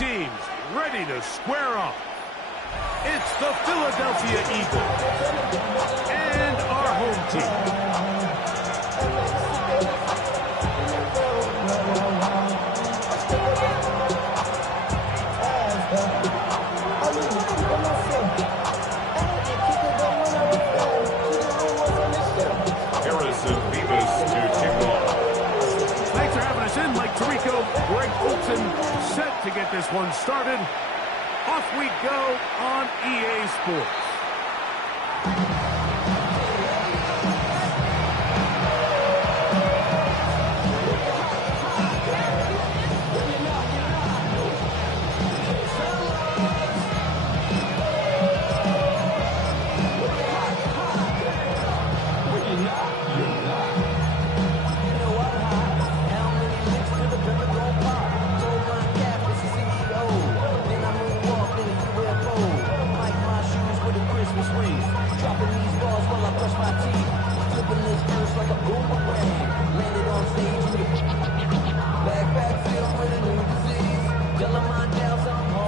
teams ready to square off. It's the Philadelphia Eagles and our home team. Greg Olsen set to get this one started. Off we go on EA Sports.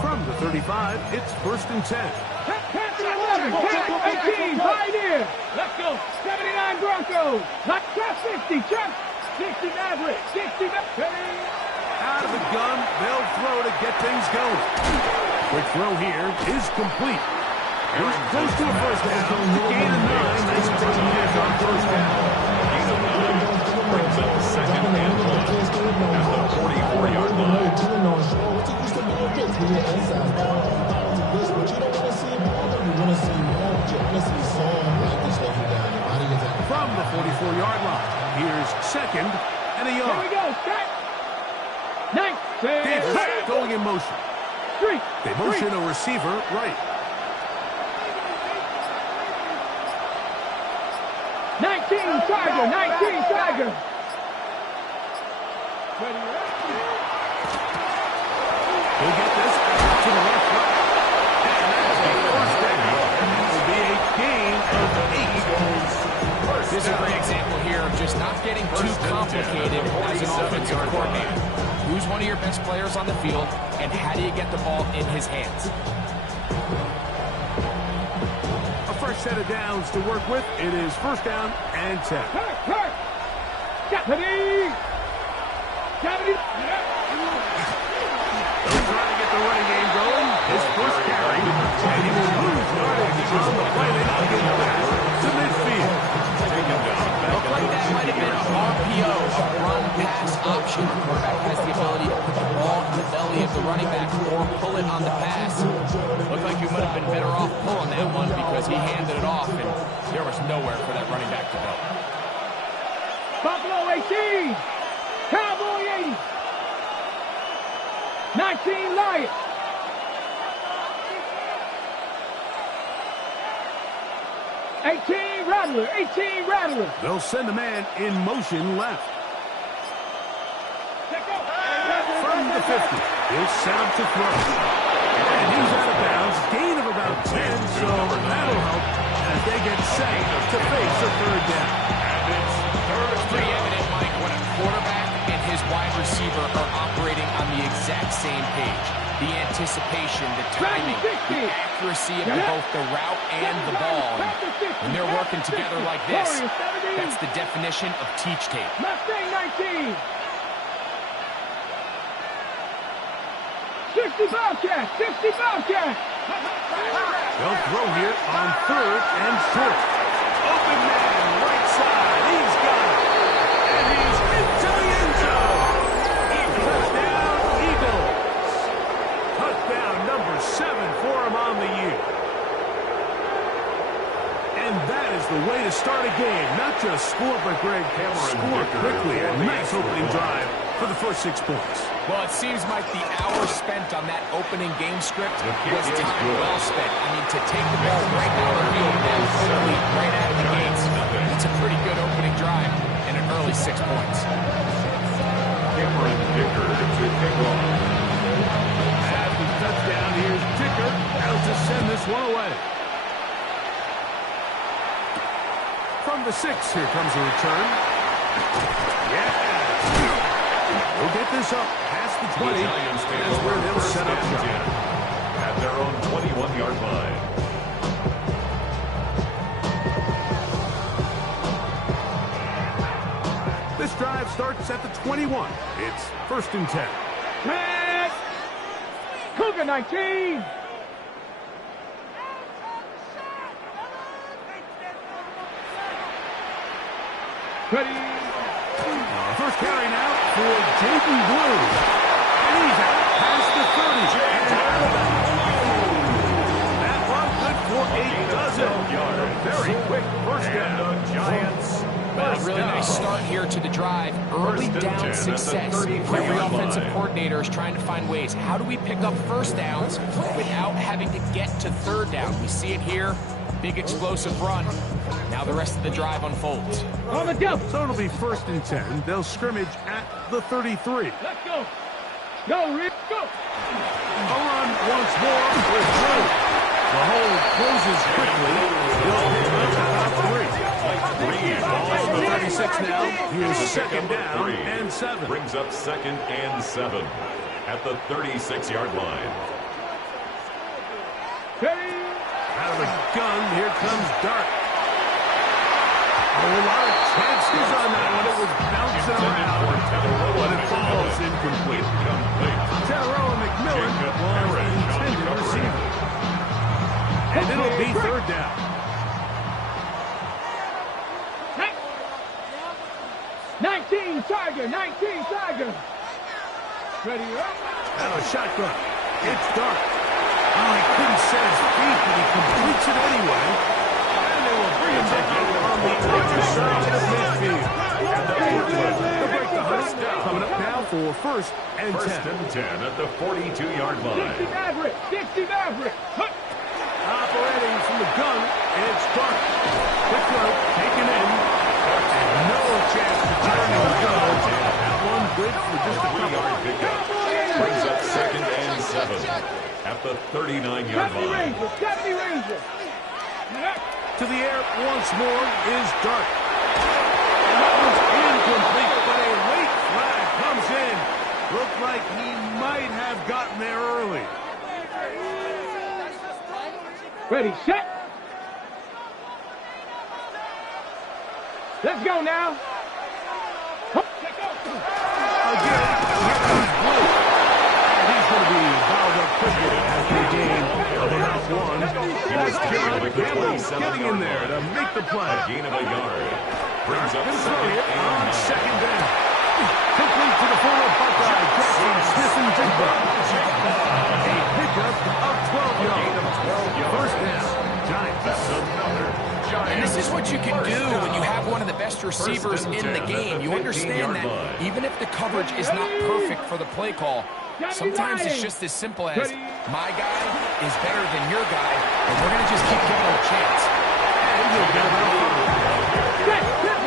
From the 35, it's 1st and 10. 18, Pioneer. Let's go. 79 Broncos. Not 60, Chuck. 60 Maverick. 60 Maverick. Out of the gun, they'll throw to get things going. Quick throw here is complete. He's close to a first down. Gain of 9. Nice catch on first down. Gain of 9 brings up second and 1 at the 44-yard line. From the 44-yard line, here's 2nd and a yard. Here we go. Set. 9. Davis going in motion. 3. They motion a receiver right. 19 Tiger. 19 Tiger. He'll get this to the left side. And that's a first down. That will be a gain of 8. This is a great example here of just not getting too complicated as an offensive coordinator. Who's one of your best players on the field, and how do you get the ball in his hands? A fresh set of downs to work with. It is 1st down and 10. Deputy. They'll try to get the running game going. His first carry, and he will lose yardage on the play. They don't get back to midfield. Looked like that might have been a RPO, a run-pass option. The quarterback has the ability to put the ball in the belly of the running back or pull it on the pass. Looked like you might have been better off pulling that one because he handed it off, and there was nowhere for that running back to go. Buffalo 18. Cowboy 80. 19 Lions. 18 Rattler. 18 Rattler. They'll send a man in motion left. From the 50, he'll set up to throw. And he's out of bounds. Gain of about 10, so that'll help as they get set to face a 3rd down. It's pretty evident, Mike, when a quarterback and his wide receiver are operating on the exact same page. The anticipation, the timing, the accuracy of both the route and the ball. And when they're working together like this, that's the definition of teach tape. Mustang 19. 60 Bobcat. 60 Bobcat. They'll throw here on 3rd and short. Open man, right side. He's got it. And he's into the end zone. Touchdown, Eagles. Touchdown number 7 for him on the year. And that is the way to start a game. Not just score, but Greg, score quickly. A nice opening drive for the first 6 points. Well, it seems like the hour spent on that opening game script was time well spent. I mean, to take the ball right down the field and complete right out of the gates, that's a pretty good opening drive and an early 6 points. Cameron Dicker to kick off. As the touchdown, here's Dicker out to send this one away. From the 6, here comes a return. Yeah. We'll get this up past the 20. That's where they'll set up starts at the 21. It's 1st and 10. Pass. Cougar 19. Ready. First carry now for Jaden Blue. And he's out past the 30. That one good for a dozen. Very quick first down. Giants. A really nice start here to the drive. Early down success. Every offensive coordinator is trying to find ways. How do we pick up first downs without having to get to 3rd down? We see it here. Big explosive run. Now the rest of the drive unfolds. On the double. So it'll be 1st and 10. They'll scrimmage at the 33. Let's go. Go, Rick. Go. A run once more with Blue. The hole closes quickly. They'll pick up about 3. Ball on the 36 now. Here's 2nd down and 7. Brings up 2nd and 7 at the 36-yard line. Ready. Out of the gun, here comes Dart. A lot of chances on that one. It was bouncing around, but it falls incomplete. Tedero McMillan was the intended receiver. And it'll be 3rd down. 19 Tiger. 19 Tiger. Ready up. Out of shotgun. It's Dart. Oh, he couldn't set his feet, but he completes it anyway. And they will bring him back out on the other side of midfield. They'll break the huddle. Coming up now for 1st and 10. 1st and 10 at the 42-yard 60 line. Maverick. 60 Maverick. Hup. Operating from the gun, it's Dart. Quick throw, taken in. And no chance to turn and go. That one good for just a 3-yard pickup. Brings up 2nd and 7 at the 39-yard 70 line. Rangers. 70 Rangers. To the air once more is Dart. And that one's incomplete, but a late flag comes in. Looked like he might have gotten there early. Ready, set. Let's go now. Again, here comes Blue. And he's going to be fouled up quickly after a gain of about 1. That's John Campbell getting in there to make the play. A gain of a yard. Brings up 2nd On and 2nd down. Complete to the former Buckeye, Jackson Smith-Njigba. A pickup of 12 yards. 1st down. Giants. That's another Giants. And this is what you can do when you have one of the best receivers in the game. You understand that even if the coverage is not perfect for the play call, sometimes it's just as simple as my guy is better than your guy, and we're going to just keep giving him a chance. And he'll get it.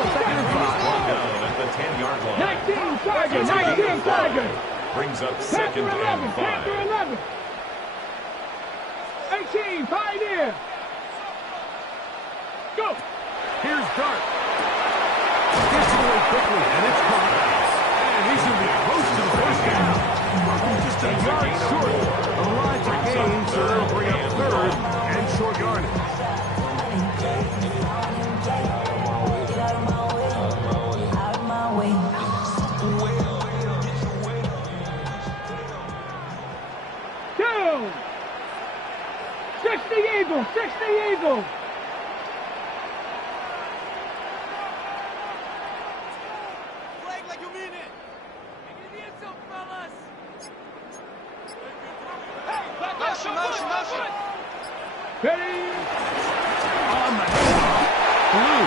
2nd and 5. Down at the 10-yard line. 19 Tiger. 19 Tiger. Brings up 2nd and 5. 11. 18 Pioneer. Go. Here's Dart. Gets it away quickly, and it's caught. And he's going to be close to the 1st down. Just a yard short of the line to gain, so they'll bring up 3rd and short yardage. Down. 60 Eagles. 60 Eagles. Ready? On the Blue.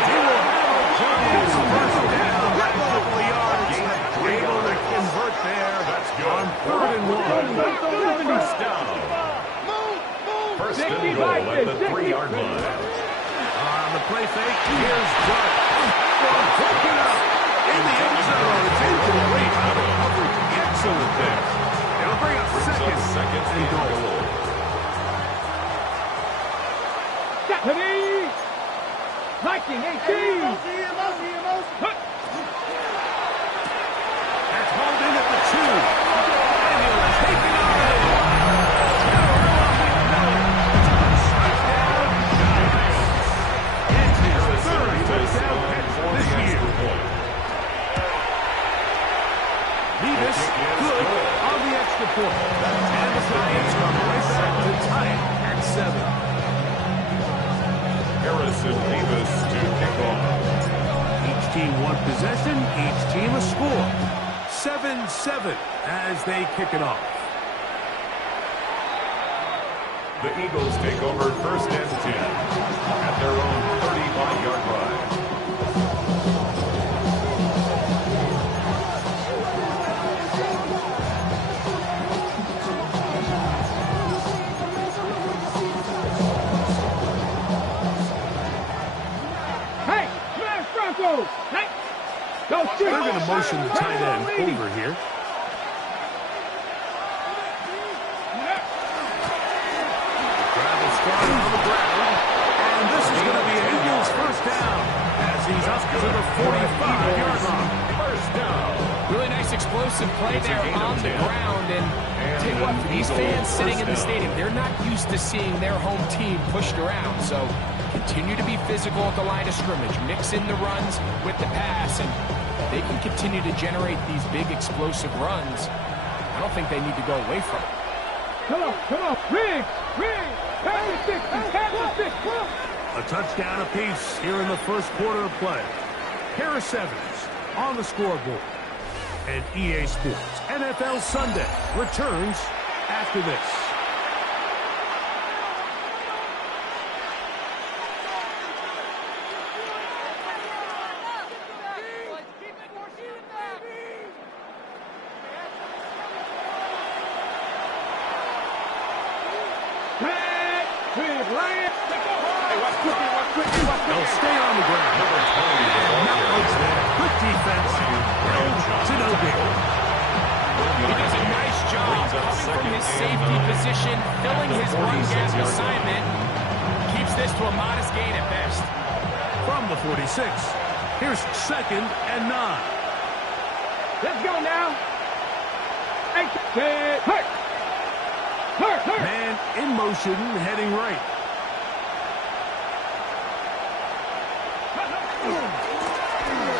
He will have a Giants 1st down. Back a couple of yards. Able to convert there. That's good. On 3rd and 1. First down. 1st and goal at the 3-yard line. On the play fake, here's Dart. Broken up in the end zone. It's incomplete. Coverage excellent there. It'll bring up 2nd and goal. Ready? Viking 18. That's hauled in at the 2. And he'll take it on. Touchdown, Giants. It's his 3rd touchdown catch this year. point. And the Giants come right back to tie it at 7. Harrison Davis to kick off. Each team one possession, each team a score. 7-7 as they kick it off. The Eagles take over first and 10 at their own 35-yard line. Hey, smash Broncos! Hey, go shoot! They're going to motion the tight end over here. Started on the ground, and this is going to be an Eagles first down as he's up to the 45-yard line. First down. Really nice explosive play there on the ground. And tell you what, for these fans sitting in the stadium, they're not used to seeing their home team pushed around. So continue to be physical at the line of scrimmage. Mix in the runs with the pass, and they can continue to generate these big explosive runs. I don't think they need to go away from it. Come on, Riggs! Pass the 6, A touchdown apiece here in the first quarter of play. Harris Evans on the scoreboard. And EA Sports NFL Sunday returns after this. They'll stay on the ground. Network's there. Quick defense. To no gain. He does a nice job coming from his safety position, filling his run gap assignment. Keeps this to a modest gain at best. From the 46, here's 2nd and 9. Let's go now. Hurt. Man in motion, heading right.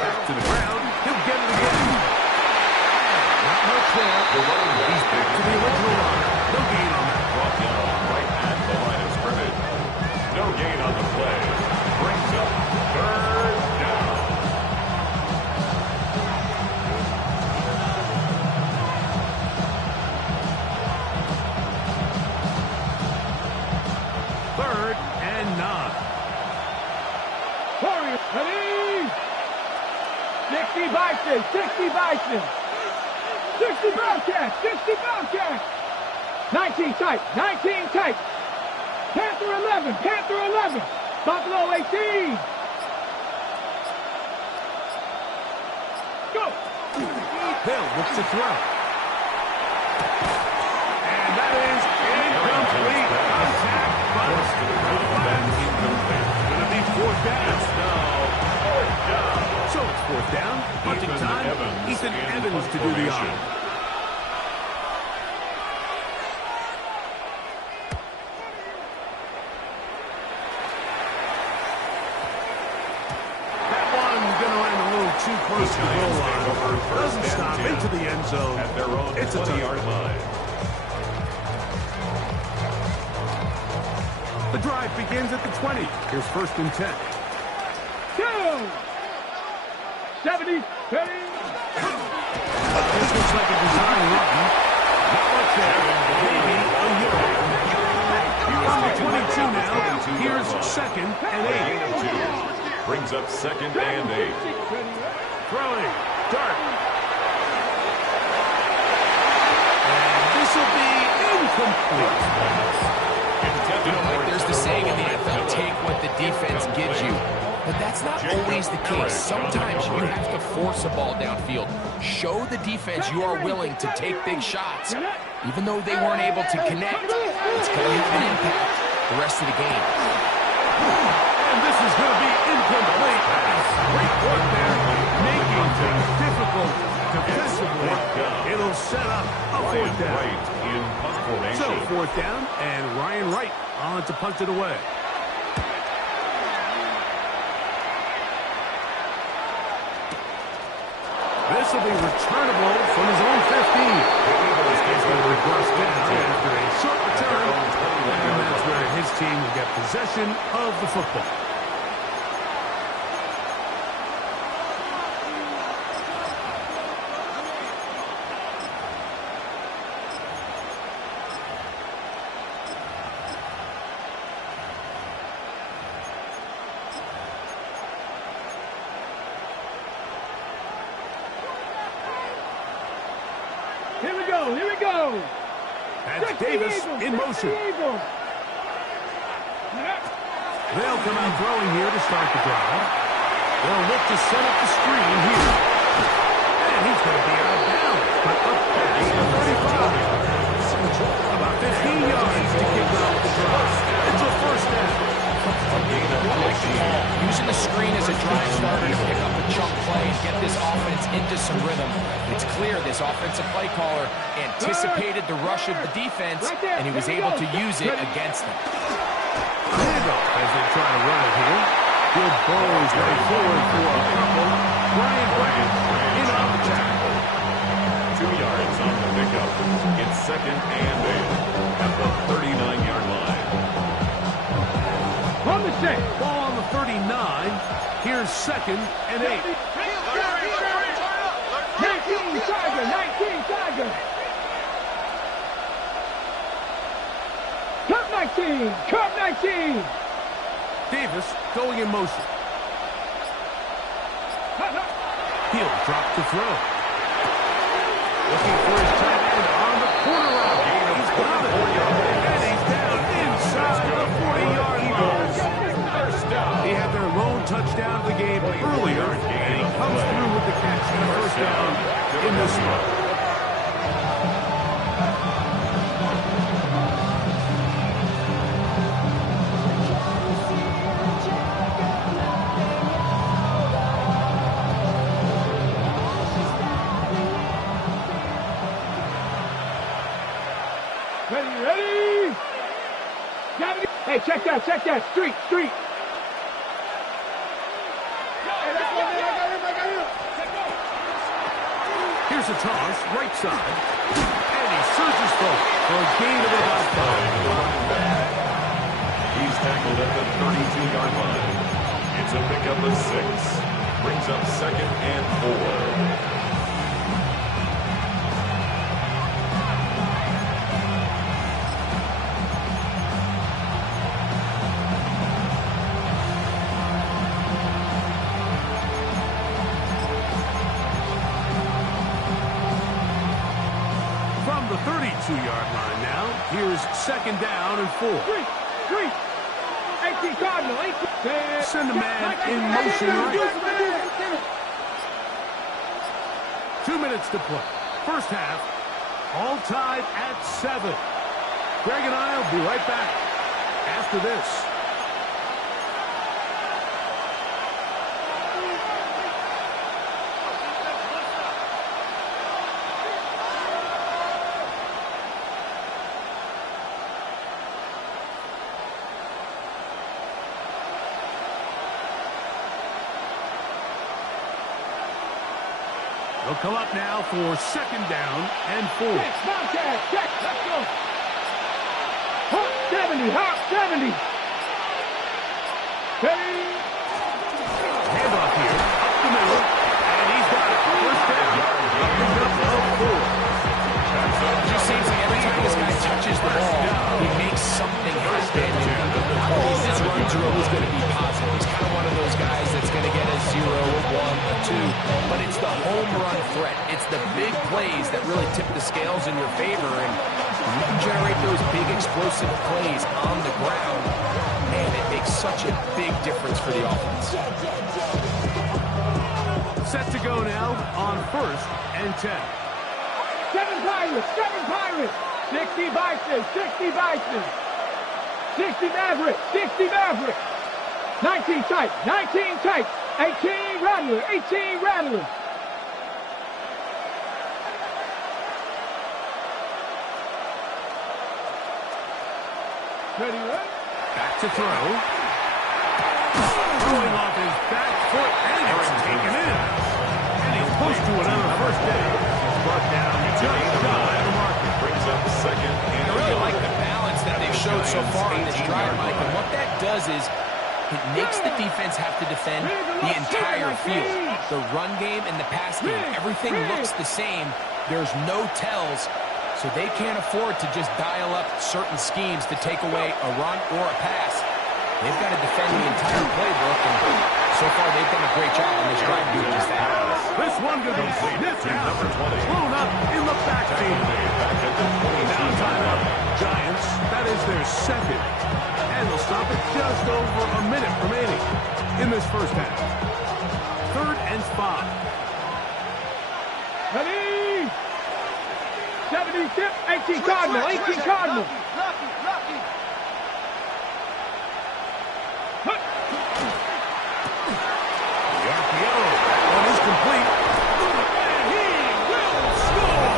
Back to the ground. He'll get it again. Not much there. He's back to the original line. No gain on that. Brought down right at the line of scrimmage. No gain on the play. Brings up third down. Third and 9. Warriors, ready? 60 Bison. 60 Bobcats. 19 tight. Panther 11. Buffalo 18. Go. Hill looks to throw. And that is incomplete. Contact, but going to be 4th down. So it's 4th down. Punting time. Ethan Evans to do the honor. That one going to end a little too close to the goal line. Doesn't stop into the end zone. At their own It's a 20-yard line. The drive begins at the 20. Here's 1st and 10. Go. 70. Ready? This looks like a design run. Not much there. Maybe a yard. On the 22 now. Here's 2nd and 8. Brings up 2nd and 8. Throwing. Dart. And this will be incomplete. You know, Mike, there's the saying in the NFL, take what the defense gives you. But that's not always the case. Sometimes you have to force a ball downfield. Show the defense you are willing to take big shots. Even though they weren't able to connect, it's going to have an impact the rest of the game. And this is going to be incomplete. Great work there, making things difficult defensively. It'll set up a 4th down. Right in punt formation. So 4th down, and Ryan Wright on to punt it away. This will be returnable from his own 15. The Eagles will regroup possession of the football. Here we go, here we go. That's Davis in motion. They'll come out throwing here to start the drive. They'll look to set up the screen here. And he's going to be out down. But up past the 35. About 15 yards to kick off the drive. It's a first down. Using the screen as a drive starter to pick up a chunk play and get this offense into some rhythm. It's clear this offensive play caller anticipated the rush of the defense, and he was able to use it against them. Handoff as they try to run it here. Good balls way forward for a couple. Brian Bryant in on the tackle. 2 yards on the pickup. It's 2nd and 8 at the 39-yard line. From the 6. Ball on the 39. Here's 2nd and 8. 19 Tiger, 19 Tiger. Cup 19, Cup 19. Davis going in motion. He'll drop to throw. Looking for his tight end on the corner route. He's got it. And he's down inside the 40-yard line. He had their lone touchdown of the game earlier, and he comes through with the catch and a first down in this one. Ready? Hey, check that. Street. Here's a toss, right side. And he surges forward for a gain of about 5. He's tackled at the 32-yard line. It's a pickup of 6. Brings up 2nd and 4. From the 32-yard line now, here's 2nd down and 4. Street. 18 Cardinal, 18. Send a man in motion right. 2 minutes to play. First half, all tied at 7. Greg and I will be right back after this. They'll come up now for 2nd down and 4. Check. Let's go. Hawk 70. Ready? Handoff here, up the middle, and he's got it. First down. Up the middle of 4. It just seems like every time this guy touches the ball, he makes something happen. Not all of his runs are always going to be positive. He's kind of one of those guys that's going to get a 0, a 1, a 2. But it's the home run threat. It's the big plays that really tip the scales in your favor. And you can generate those big explosive plays on the ground, and it makes such a big difference for the offense. Set to go now on 1st and 10. 7 Pirates. 60 Bison. 60 Mavericks. 19 tight. 18 Rattler. Ready? Back to throw. Throwing off his back foot, and it's taken in. And he's close to another first down. He's brought down just shy of the marker. Brings up 2nd and I really like the balance that they've showed so far on this drive, Mike. And what that does is it makes the defense have to defend the entire field. The run game and the pass game, everything looks the same. There's no tells, so they can't afford to just dial up certain schemes to take away a run or a pass. They've got to defend the entire playbook, and so far they've done a great job on this drive doing just that. This one could be sniffed out. Blown up in the backfield. Now timeout. Giants, that is their second. And they'll stop it just over a minute remaining in this first half. 3rd and 5. Ready? 70 tip, 18 Cardinal, 18 Cardinal. The RPO. One is complete. And he will score.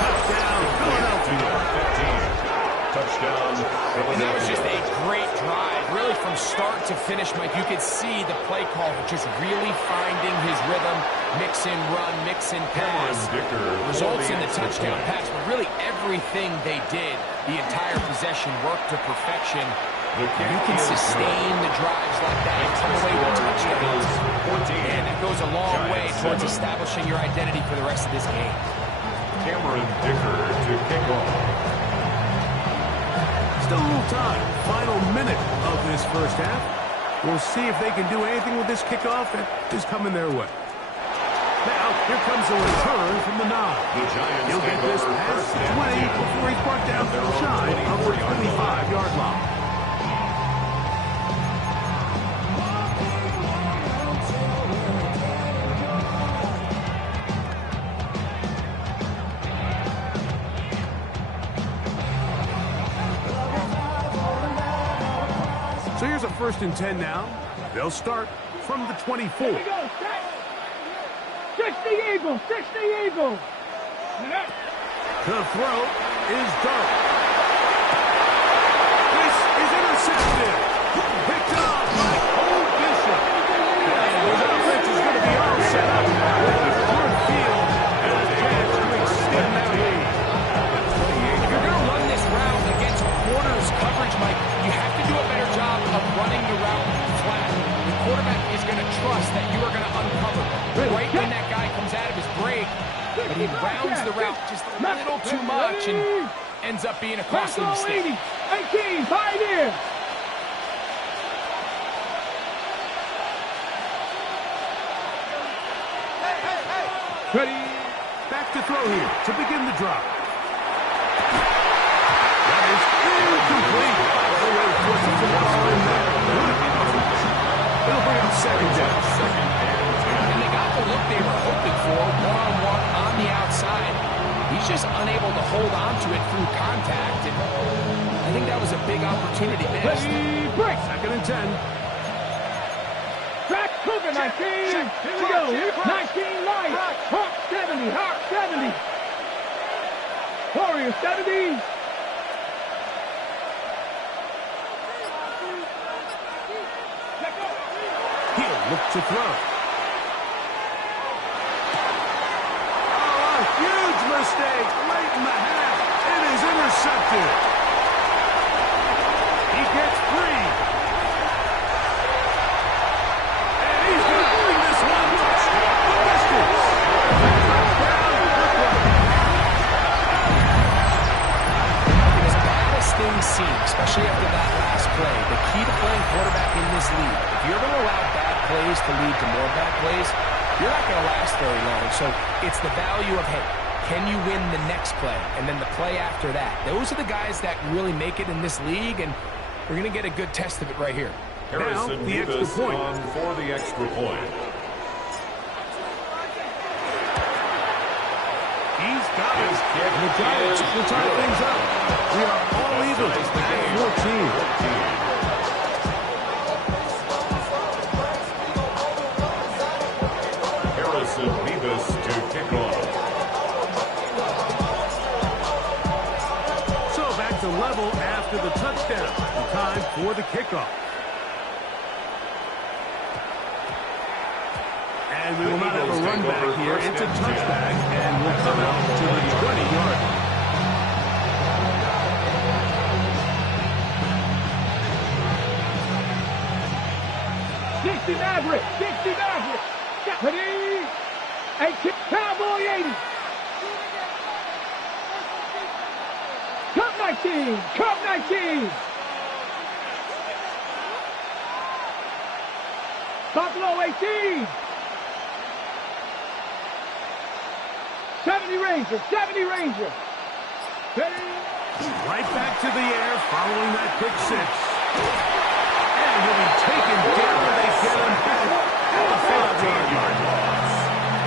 Touchdown, Philadelphia. 15. Touchdown, And that was just Philadelphia. a great drive. Really from start to finish, Mike, you could see the play call just really finding his rhythm. Mix in run, mix in pass. Results in the touchdown pass. But really everything they did, the entire possession worked to perfection. You can sustain the drives like that and come away with touchdowns. And it goes a long way towards establishing your identity for the rest of this game. Cameron Dicker to kick off. Still a little time. Final minute of this first half. We'll see if they can do anything with this kickoff that is coming their way. Now, here comes a return from the 9. He'll get this past the 20 before he's brought down shy of the 25-yard line. So here's a 1st and 10 now. They'll start from the 24. Here we go, set. 60 Eagles, 60 Eagles. The throw is Dark. This is intercepted. Picked up by Cole Bishop. And his offense is going to be all set up with a good field and a chance to extend that lead. If you're going to run this route against quarters coverage, Mike, you have to do a better job of running the route flat. The quarterback is going to trust that you are going to uncover right when that guy comes out of his break, but he rounds the route just a little too much and ends up being a costly mistake. 18, Pioneer. Ready? Back to throw here to begin the drive. That is incomplete. The way forces the ball in there. It'll bring up 2nd down. And they got the look they were hoping for, one-on-one on the outside. He's just unable to hold on to it through contact, and I think that was a big opportunity missed. Ready, break. 2nd and 10. Track Cougar 19. Here we go. 19 light. Hawk 70. Hawk 70. Warrior 70. He'll look to throw. Oh, a huge mistake late in the half. It is intercepted. He gets free. And he's going to bring this one the distance. As bad as things seem, especially after that last play, the key to playing quarterback in this league, if you're going to allow bad plays to lead to more bad plays, you're not going to last very long. So it's the value of, hey, can you win the next play? And then the play after that. Those are the guys that really make it in this league, and we're going to get a good test of it right here. Harrison the extra Davis point. on for the extra point. He's got it. His kick The Giants is will tie good. things up. We are all even Ties the game. at 14. 14. Harrison Davis to kick off. So back to level after the touchdown. The time for the kickoff. And we will not have a run back here. It's a touchback, and we'll come out to the 20-yard line. 60 Maverick, 60 Maverick. 70, 18, Cowboy 80. Cup 19, Cup 19. Buffalo 18. 70 Ranger, 70 Ranger. Right back to the air following that pick six. And he'll be taken down when they get him back at the 5-yard loss.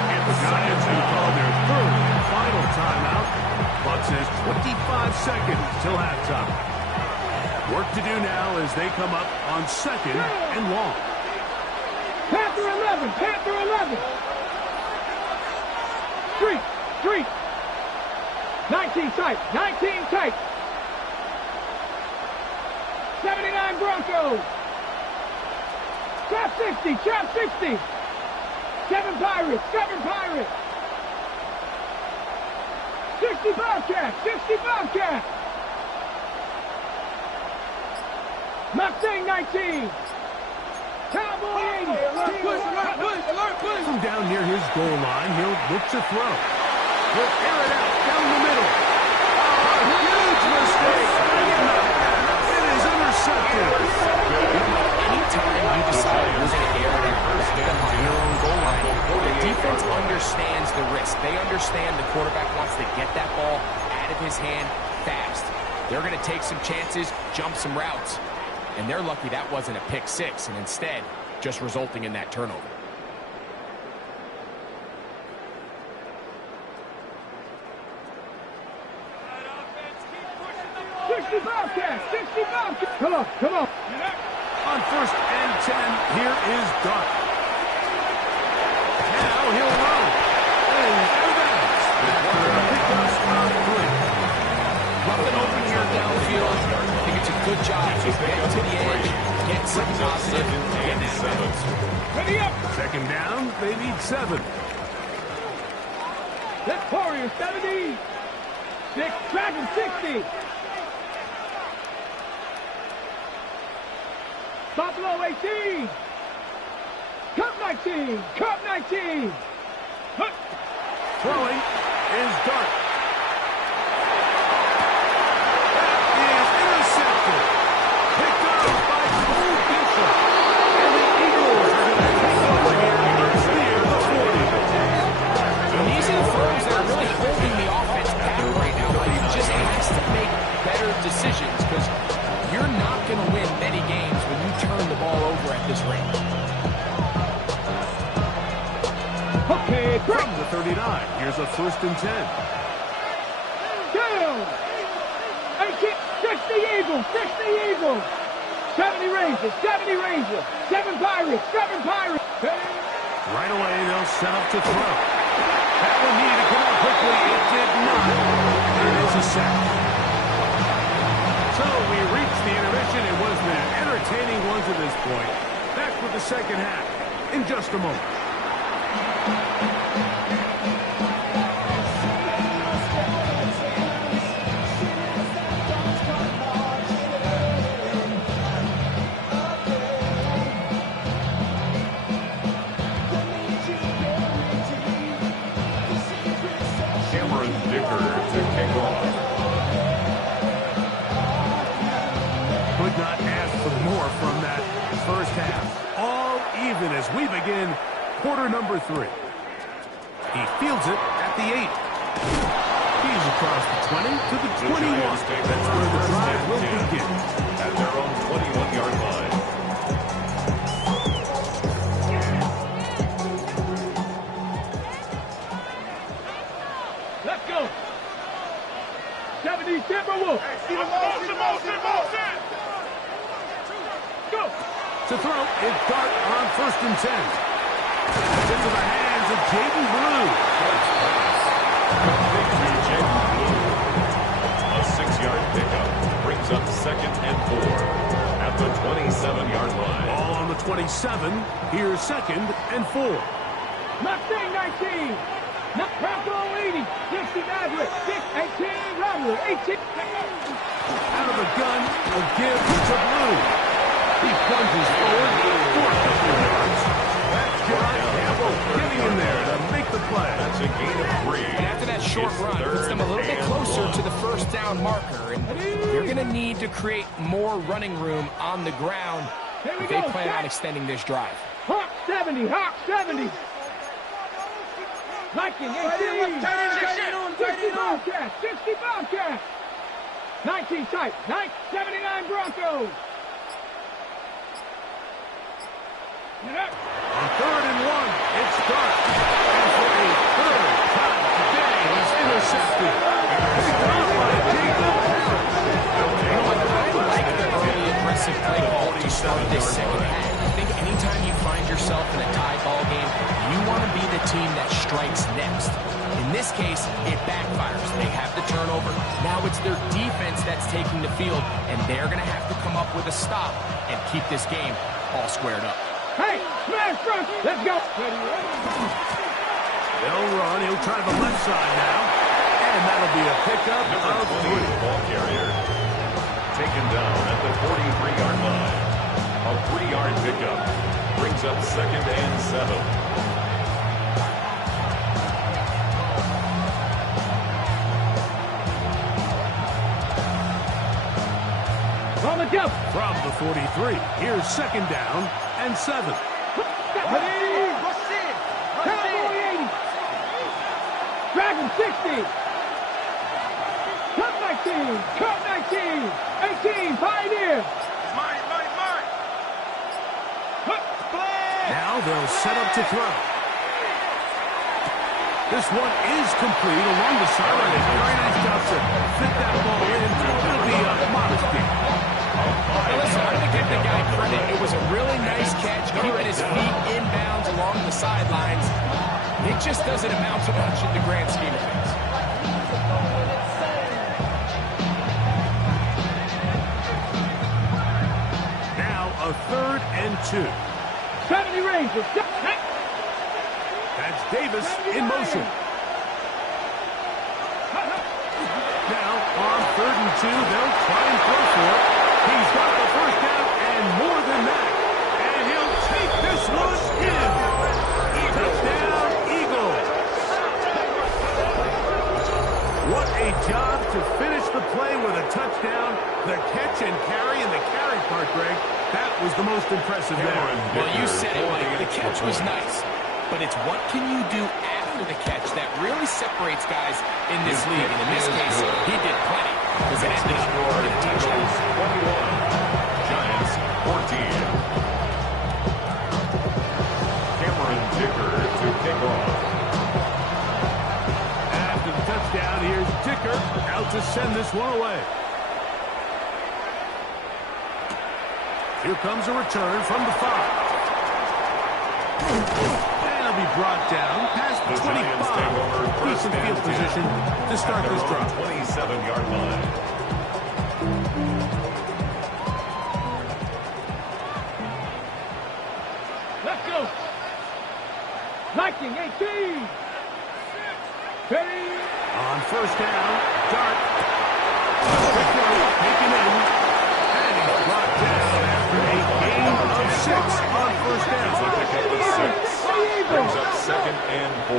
And the Giants will call their third and final timeout. Clock says 25 seconds till halftime. Work to do now as they come up on second and long. Panther 11, Panther 11. Street. 19 tight, 19 tight. 79 Broncos. Trap 60, trap 60. 7 Pirates, 7 Pirates. 60 Bobcats, 60 Bobcats. Mustang 19. Cowboy 80. Push. From down near his goal line, he'll look to throw. He'll air it out down the middle. A huge mistake. It is intercepted. Anytime you decide you're going to air it out on your own goal line, the defense understands the risk. They understand the quarterback wants to get that ball out of his hand fast. They're going to take some chances, jump some routes. And they're lucky that wasn't a pick six, and instead, just resulting in that turnover. Come on. On first and 10, here is Dart. Now he'll run. And out of bounds. After a pickup of 3. Nothing open here downfield. I think it's a good job to get to the edge, get some positive, and Ready up. Second down, they need 7. That's Warriors 70. 6, Dragon 60. Buffalo 18. Cup 19. Cup 19. Throwing is Dart. That is intercepted. Picked off by Cole Bishop. And the Eagles are going to take over here near the 40. And these are the throws that are really holding the offense back right now. Like, he just has to make better decisions because you're not going to win many games when you turn the ball over at this rate. Okay, From the 39, here's a first and 10. Down. 60 Eagles. 60 Eagles. 70 Rangers. 70 Rangers. 7 Pirates. 7 Pirates. Right away, they'll set up to throw. That one needed to come out quickly. It did not. It is a sack. So we reached the intermission. It was an entertaining one to this point. Back with the second half in just a moment. Could not ask for more from that first half. All even as we begin quarter number 3. He fields it at the 8. He's across the 20 to the 21. That's where the drive will begin. At their own 21-yard line. Let's go. 70 Timberwolves. Go. To throw is Dart on first and 10. Into the hands of Jaden Blue. A 6-yard pickup brings up second and 4 at the 27-yard line. Ball on the 27. Here's second and 4. Mustang 19. Bronco 80. 60 Maverick. 18 Rattler. 18. Out of the gun, a give to Blue. He plunges forward for 50 yards. That's John Campbell getting in there to make the play. That's a gain of 3. And after that short run, puts them a little bit closer to the first down marker. And they're going to need to create more running room on the ground if they plan on extending this drive. Hawk 70, Hawk 70. Viking 18. 60 Bobcats, 60 Bobcats. 19 tight, 79 Broncos. On 3rd and 1, it's Stark. And for a third time today, he's intercepted. Picked off by Jacob Harris. I like the early aggressive play call to start this second half. I think anytime you find yourself in a tie ball game, you want to be the team that strikes next. In this case, it backfires. They have the turnover. Now it's their defense that's taking the field, and they're going to have to come up with a stop and keep this game all squared up. Hey, smash front. Let's go. They'll run. He'll try the left side now. And that'll be a pickup of 3. Ball carrier taken down at the 43-yard line. A 3-yard pickup brings up 2nd and 7. On the jump. From the 43, here's 2nd down and 7. Cowboy 80. Dragon 60. Cut 19. Cut 19. 18. Pioneer. Now they'll set up to throw. This one is complete along the sideline. Very nice job to fit that ball in. It'll be a modest gain. Now listen, I'm going to give the guy credit. It was a really nice catch, keeping his feet inbounds along the sidelines. It just doesn't amount to much in the grand scheme of things. Now a 3rd and 2. 70 Rangers. That's Davis in motion. Now on 3rd and 2, they'll try and throw for it. He's got the first down and more than that. And he'll take this one in. Touchdown, Eagles. What a job to finish the play with a touchdown. The catch and carry, and the carry part, Greg, that was the most impressive there. Well, you said it, Mike. The catch was nice. But it's what can you do after the catch that really separates guys in this league. And in this case, he did plenty. Because it ended up with a touchdown. 21. Giants 14. Cameron Dicker to kick off. After the touchdown, here's Dicker out to send this one away. Here comes a return from the 5. And he'll be brought down past the 25. Decent field position to start this drive. 27-yard line. Let's go. Viking 18. Ready. On 1st down, Dart. Taken in. And he's brought down after a gain of 6 on 1st down. Pick up the 6. Brings up 2nd and 4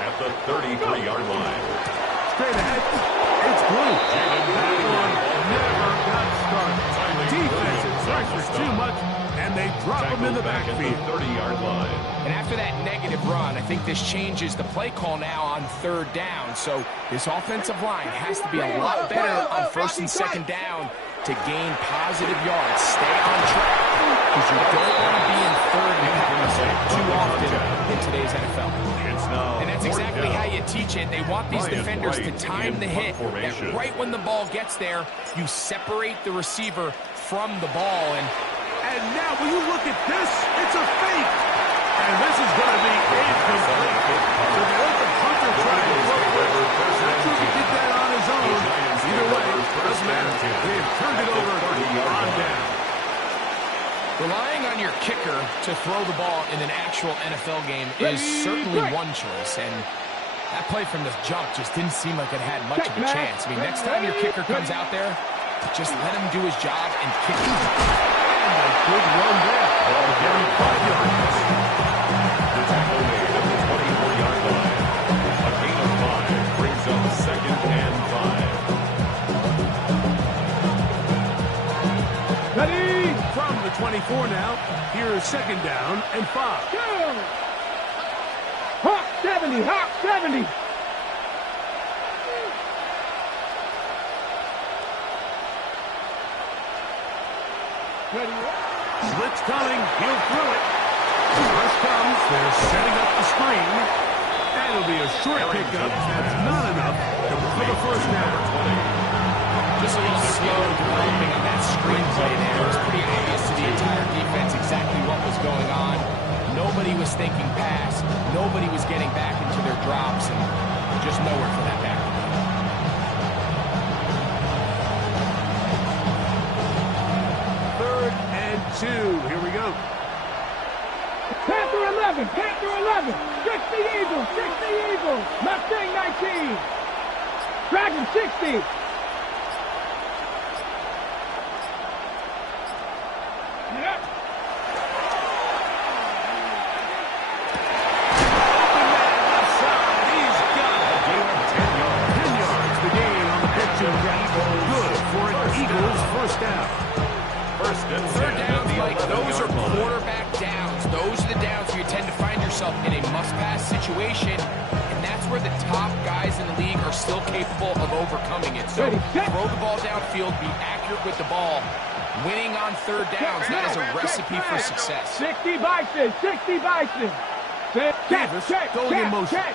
at the 33-yard line. Straight ahead, it's Blue. That one never got started. Defense and pressure too much, and they drop him in the backfield. At the 30-yard line. And after that negative run, I think this changes the play call now on 3rd down. So this offensive line has to be a lot better on 1st and 2nd down to gain positive yards. Stay on track, because you don't want to be in 3rd and too often in today's NFL. And that's exactly how you teach it. They want these defenders to time the hit. That right when the ball gets there, you separate the receiver from the ball. And now, will you look at this? It's a fake. And this is going to be incomplete. So the open punter tried to throw it. Not sure he did that on his own. Either way, doesn't matter. They have turned it over on down. Relying on your kicker to throw the ball in an actual NFL game is certainly one choice. And that play from the jump just didn't seem like it had much of a chance. I mean, next time your kicker comes out there, Just let him do his job and kick it. And a good run there. Ball getting 5 yards. The tackle made at the 24-yard line. A gain of 5 brings up 2nd and 5. Ready? From the 24 now, here's 2nd down and 5. Go! Hawk 70, Hawk 70. Ready? Blitz coming. He'll throw it. Rush comes. They're setting up the screen. And it'll be a short pickup. That's not enough for the first down. Just a little slow developing on that screenplay there. It was pretty obvious to the entire defense exactly what was going on. Nobody was thinking pass. Nobody was getting back into their drops, and just nowhere for that back to go. 3rd and 2. Here we go. Panther 11, Panther 11. 60 Eagles, 60 Eagles. Mustang 19. Dragon 60. Yep. Left side. He's got it. Gain of 10 yards. 10 yards. The gain on the pitch and catch. Good for an Eagles first down. 1st and 3rd 10 downs, at the Mike, those are 11-yard line. quarterback downs. Those are the downs where you tend to find yourself in a must-pass situation, and that's where the top guys in the league are still capable of overcoming it. So Ready, set. throw the ball downfield, be accurate with the ball. Winning on 3rd downs, that is a recipe for success. 60 Bison, 60 Bison. Check, Davis check, going check, in motion. check.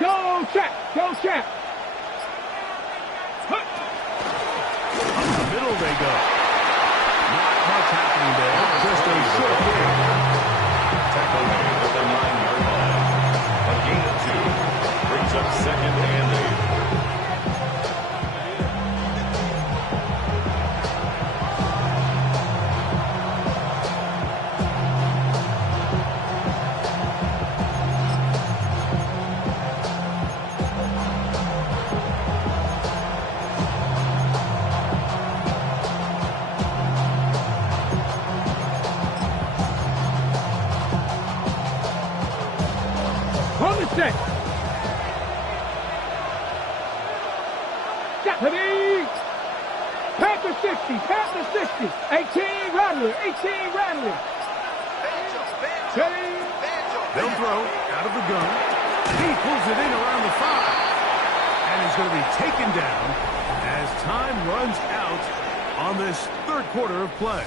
Go check, go check. Up the middle they go. Not much happening there. Just a short gain. Tackle made at the 9-yard line. A gain of 2 brings up 2nd and 8. On the set. Ready? Panther 60, Panther 60. 18 Rattler, 18 Rattler. Ready? They'll throw out of the gun. He pulls it in around the 5. And he's going to be taken down as time runs out on this 3rd quarter of play.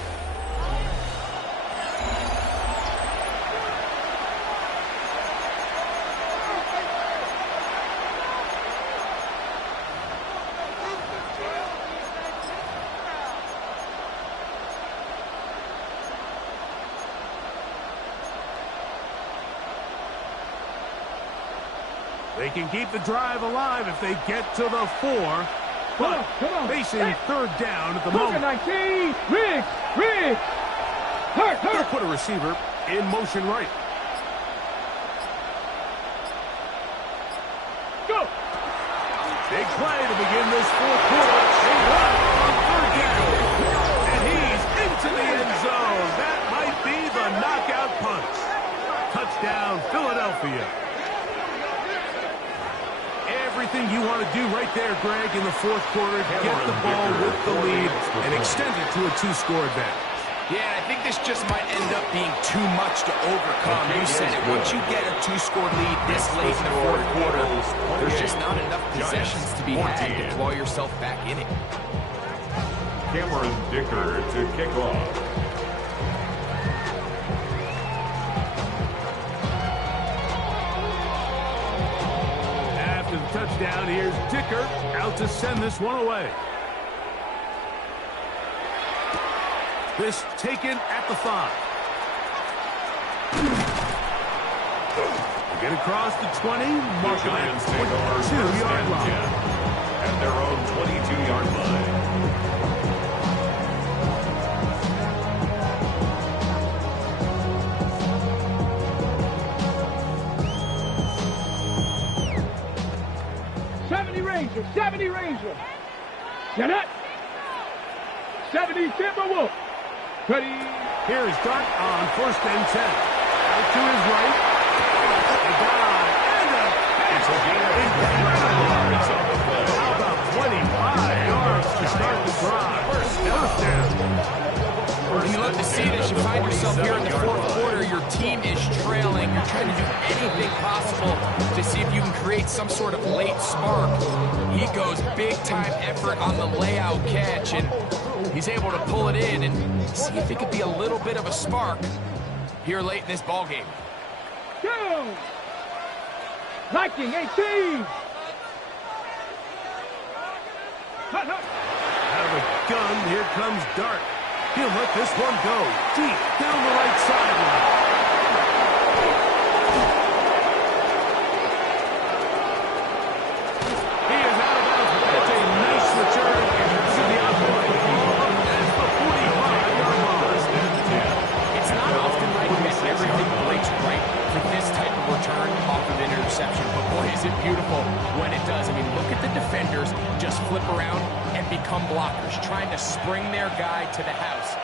They can keep the drive alive if they get to the 4. But Come on. facing Hey. 3rd down at the Booker moment. 19. Riggs, Riggs. Hurt, They'll hurt. put a receiver in motion right. Go. Big play to begin this 4th quarter. They run on 3rd down. And he's into the end zone. That might be the knockout punch. Touchdown, Philadelphia. Everything you want to do right there, Greg, in the 4th quarter. Get the ball with the lead and extend it to a 2-score advantage. Yeah, I think this just might end up being too much to overcome. You said it. Once you get a 2-score lead this late in the 4th quarter, there's just not enough possessions to be had to claw yourself back in it. Cameron Dicker to kick off. After the touchdown, here's Dicker out to send this one away. This taken at the 5. Get across the 20, mark it at 22-yard line. At their own 22-yard line. 70 Ranger, 70 Ranger. Janet. 70 Timberwolf. Ready. Here's Dart on 1st and 10. Out to his right. A dive and a catch. Incredible. How about 25 yards to start the drive? First down. When you look to see this, you find yourself here in the 4th quarter. Your team is trailing. You're trying to do anything possible to see if you can create some sort of late spark. He goes big-time effort on the layout catch, and he's able to pull it in and see if it could be a little bit of a spark here late in this ball game. Go! Viking 18. Hut, hut. Out of the gun, here comes Dart. He'll let this one go deep down the right sideline. He is out of bounds. That's a nice return to the opposite ball. That's the 45-yard line. It's not often like that everything breaks right for this type of return off of an interception, but boy, is it beautiful when it does. I mean, look at the defenders just flip around and become blockers, trying to spring their guy to the house.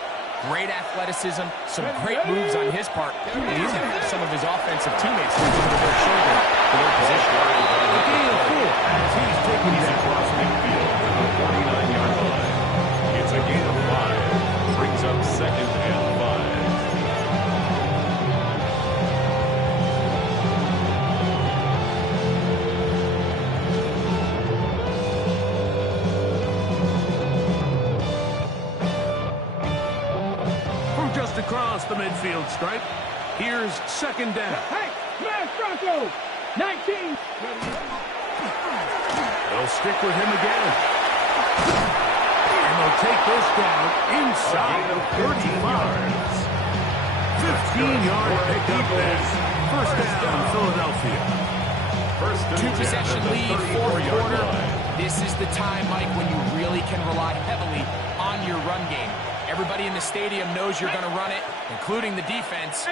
Great athleticism, some great moves on his part, and he's going to have some of his offensive teammates looking over their shoulder for their position. A gain of 4 as he's taken his across midfield to the 49-yard line. It's a gain of 5. Brings up 2nd and 5. Just across the midfield stripe. Here's 2nd down. Hey, smash Broncos. 19. They'll stick with him again. And they'll take this down inside of 30 yards. 15-yard pickup there. 1st down, Philadelphia. Two-possession lead, 4th quarter. This is the time, Mike, when you really can rely heavily on your run game. Everybody in the stadium knows you're going to run it, including the defense.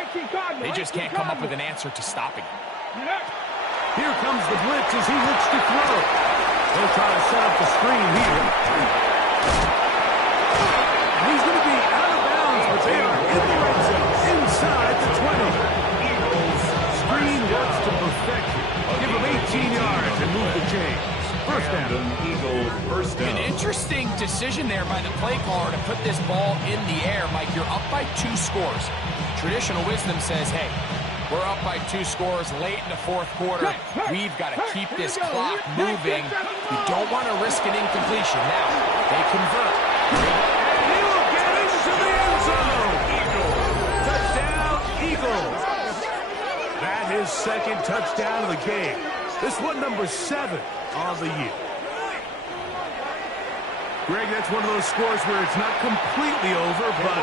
They just can't come up with an answer to stopping it. Here comes the blitz as he looks to throw. They'll try to set up the screen here. He's going to be out of bounds, but they are in the red zone, inside the 20. Eagles screen works to perfection. Give him 18 yards and move the chains. 1st down. Eagles, 1st down. An interesting decision there by the play caller to put this ball in the air. Mike, you're up by 2 scores. Traditional wisdom says, hey, we're up by 2 scores late in the 4th quarter. We've got to keep this clock moving. You don't want to risk an incompletion. Now, they convert. And he will get into the end zone. Eagles. Touchdown, Eagles. That is 2nd touchdown of the game. This one number 7 on the year. Greg, that's one of those scores where it's not completely over, but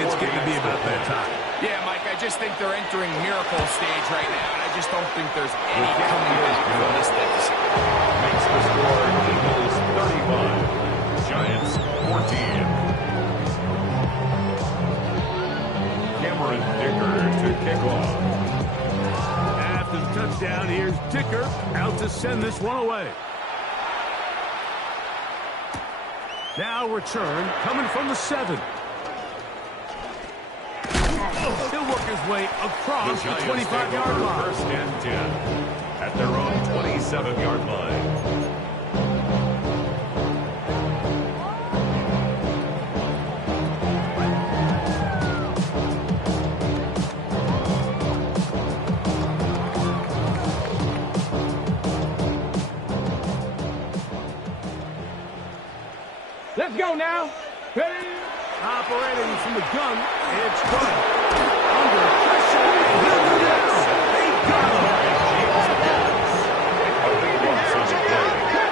it's getting to be about that time. Yeah, Mike, I just think they're entering miracle stage right now, and I just don't think there's any coming back from this deficit. Makes the score Eagles 35, Giants 14. Cameron Dicker to kick off. After the touchdown, here's Dicker out to send this one away. Now return coming from the 7. He'll work his way across the 25-yard line. 1st and 10 at their own 27-yard line. Let's go now. Ready? Operating from the gun, it's good. Under pressure, he'll go down. They got him.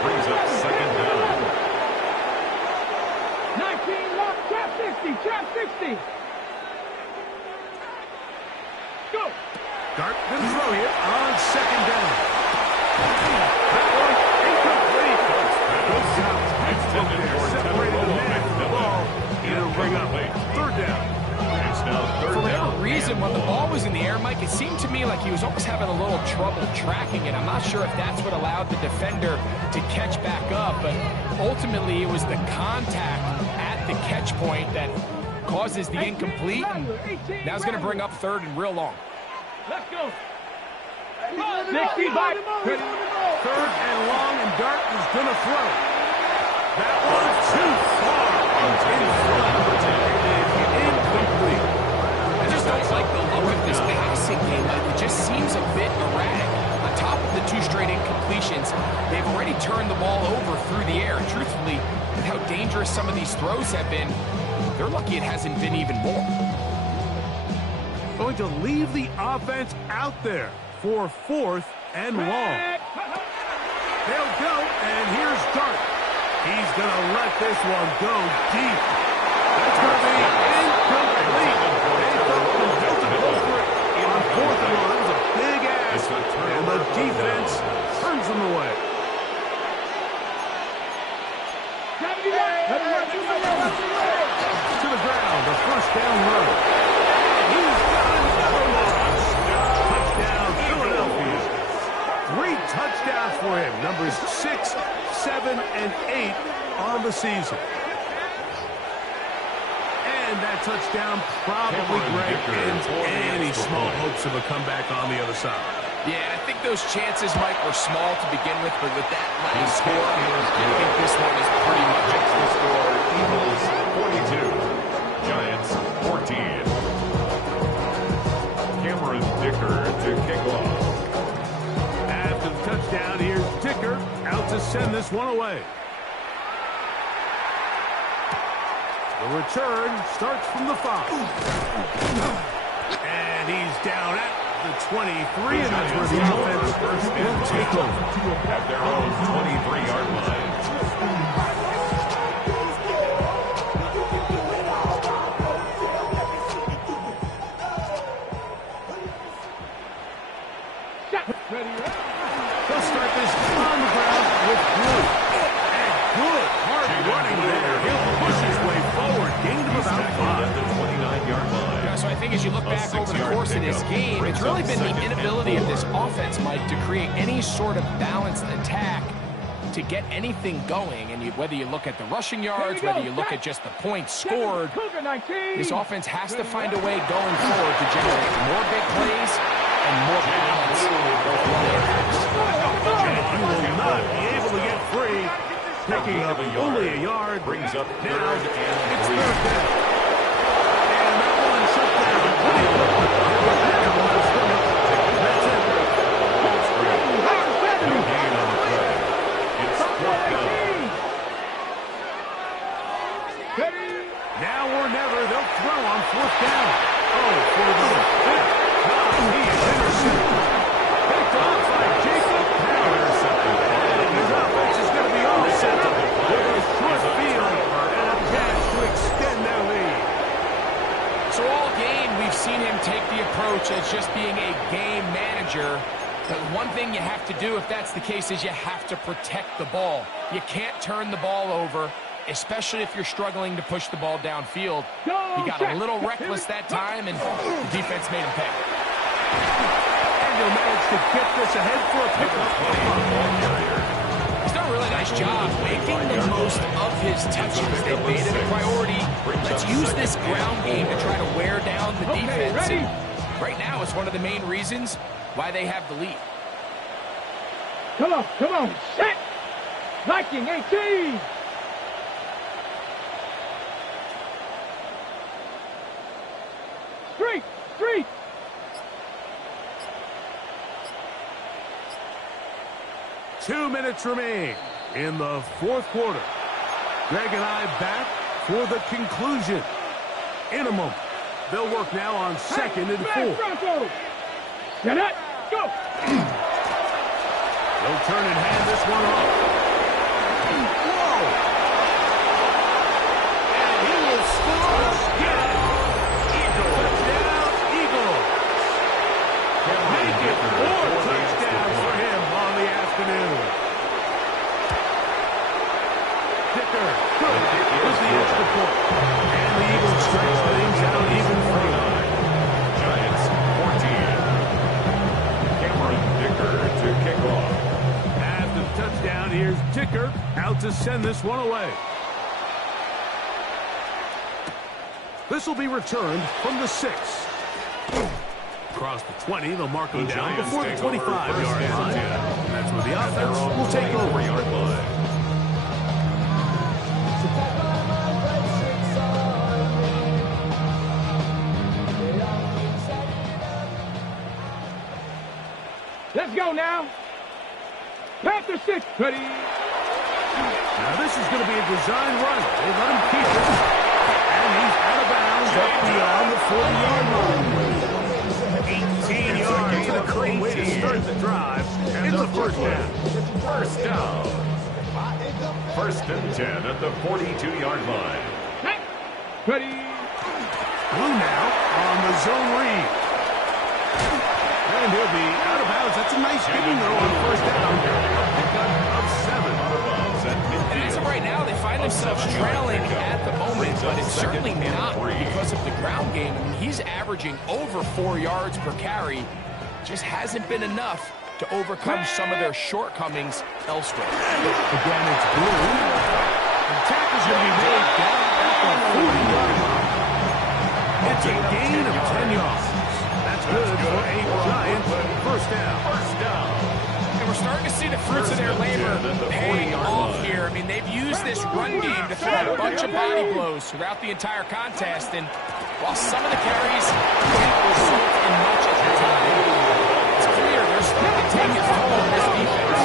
Brings up 2nd down. 19, lock, trap 60, trap 60. Go. Dart can throw you on 2nd down. That one incomplete. Goes out. Intended for Separated the man from the ball. It'll bring up 3rd down. It's now 3rd For whatever down. reason, when the ball was in the air, Mike, tracking it. I'm not sure if that's what allowed the defender to catch back up, but ultimately it was the contact at the catch point that causes the incomplete, and now it's going to bring up third and real long. Let's go. 60 by Third and long, and Dart is going to throw. That one's too far. Incomplete. I just don't like the look of this passing game. It just seems a bit erratic. On top of the 2 straight incompletions, they've already turned the ball over through the air. Truthfully, with how dangerous some of these throws have been, they're lucky it hasn't been even more. Going to leave the offense out there for 4th and long. They'll go, and here's Dart. He's going to let this one go deep. That's going to be incomplete. They thought they built it over it on 4th and long. That was a big ask, and the defense turns them away. To the ground, the first down run. He's got another one. Touchdown, Philadelphia. 3 touchdowns for him. Numbers 6, 7, and 8 on the season. And that touchdown probably, Greg, ends any small hopes of a comeback on the other side. Yeah, I think those chances, Mike, were small to begin with, but with that last score, I think this one is pretty much The score, Eagles 42, Giants 14. Cameron Dicker to kick off. After the touchdown, here's Dicker out to send this one away. The return starts from the 5. And he's down at the 23, and that's where the offense will take over. At their own 23-yard line. They'll start this on the ground with Blue. And good, hard running there. He'll push his way forward. Gained him about 5. At the 29-yard line. Yeah, so I think as you look back over the course of this game, it's really been the inability of this offense, Mike, to create any sort of balanced attack to get anything going. And whether you look at the rushing yards, whether you look at just the points scored, this offense has to find a way going forward to generate more big plays and more balance. And he will not be able to get free. Picking up only a yard. Brings up Now third it's and 3. third down. And that one shut down. That's it. No gain on the play. It's 4th down. Now or never, they'll throw on 4th down. Oh, for the 5th time, he is intercepted. Picked off by Jacob Powers. And his offense is going to be all set up with a short field and a chance to extend their lead. So all game, we've seen him take the approach as just being a game manager. But one thing you have to do, if that's the case, is you have to protect the ball. You can't turn the ball over, especially if you're struggling to push the ball downfield. He got a little reckless that time, and the defense made him pay. And he'll manage to get this ahead for a pickup. He's done a really nice job making the most of his touches. They made it a priority. Let's use this ground game to try to wear down the defense. And right now, it's one of the main reasons why they have the lead. Come on, set! Viking 18! Street! 2 minutes remain in the 4th quarter. Greg and I back for the conclusion. In a moment, they'll work now on 2nd and 4. Get it! Go! They'll turn and hand this one off. Whoa! And he will score again. Touchdown, Eagles. Make it 4 touchdowns for him on the afternoon. Dicker, good with the extra point. And the Eagles stretch things out even further. Giants 14. Cameron Dicker timeout. Here's Dicker out to send this one away. This will be returned from the 6. Across the 20, they'll mark him down before the 25-yard line. And that's where the offense will take over. Yard line. Let's go now. Panther 6. Ready. Now this is going to be a design run. They let him keep it. And he's out of bounds up beyond the 40-yard line. 18 yards to the great way to start the drive. And it's a first down. First down. First and 10 at the 42-yard line. Ready. Blue now on the zone read. And he'll be out of bounds. That's a nice gain, though, on first down. A pickup of 7. And as of right now, they find themselves trailing at the moment, but it's certainly not because of the ground game. I mean, he's averaging over 4 yards per carry. Just hasn't been enough to overcome some of their shortcomings elsewhere. Again, it's Blue. The tackle's going to be made down at the 40-yard line. It's a gain of 10 yards. That's good for a Giants first down. First down. And we're starting to see the fruits of their labor paying off here. I mean, they've used this run game to throw out a bunch of body blows throughout the entire contest. And while some of the carries didn't result in much at the time, it's clear they're starting to take its toll on this defense.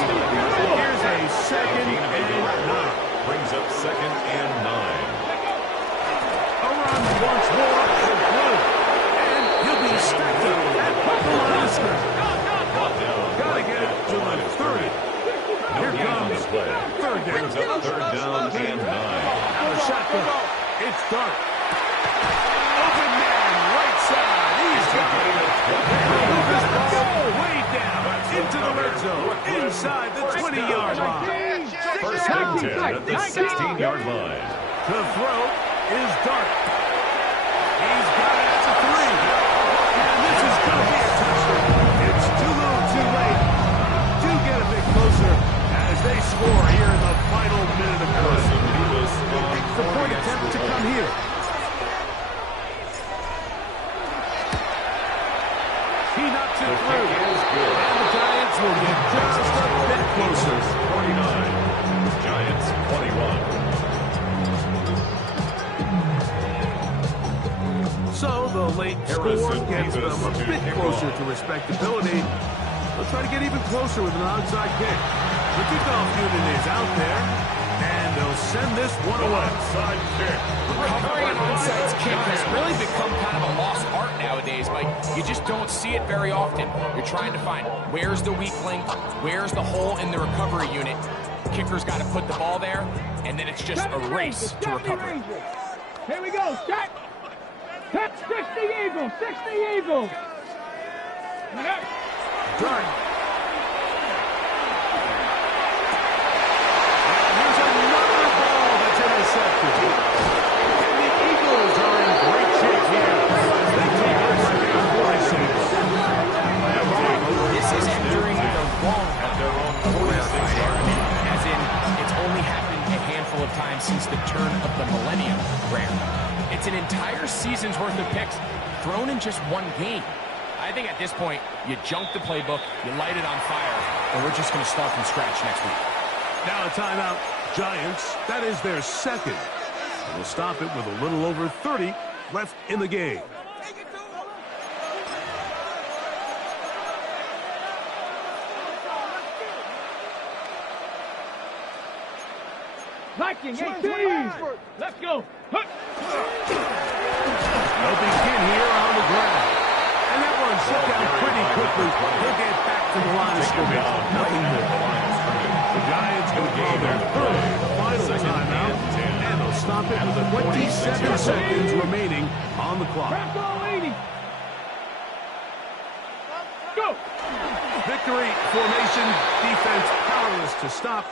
Here's a second and 9. Brings up second and 9. A run once more for Blue. And he'll be stacked up at the line of scrimmage. Gotta get it to the 30. Here comes third down. Brings up third down and 9. Out of shotgun. It's Dart. Open man, right side. He's got it. Move this ball way down into the red zone. Inside the 20-yard line. First and 10 at the 16-yard line. The throw is Dart. He's got it at the 3. And this is going to be a touchdown. It's too little, too late. Do get a bit closer as they score here in the final minute of play. The point attempt to come here. He knocks it through. And the Giants will get just a bit closer. 49. Giants 21. So the late score gets them a bit closer to respectability. They'll try to get even closer with an onside kick. The kickoff unit is out there, and they'll send this one away. Onside kick. Recovering an onside kick has really become kind of a lost art nowadays, Mike. You just don't see it very often. You're trying to find where's the weak link, where's the hole in the recovery unit. Kicker's got to put the ball there, and then it's just a race to recover. Here we go. Check. 60 Eagles. 60 Eagles. Dart. Here's another ball that's intercepted. And the Eagles are in great shape here as they take over second 46. This is entering the wrong as in it's only happened a handful of times since the turn of the millennium. Rare. It's an entire season's worth of picks thrown in just one game. I think at this point, you junk the playbook, you light it on fire, and we're just going to start from scratch next week. Now a timeout. Giants, that is their second. We'll stop it with a little over 30 left in the game. Viking 18. Let's go. They'll begin here on the ground. And that one shut down pretty quickly. They'll get back to the line of scrimmage. Nothing more. The Giants will go their third final timeout. And they'll stop it with 27 seconds remaining on the clock. Go. Victory formation, defense powerless to stop.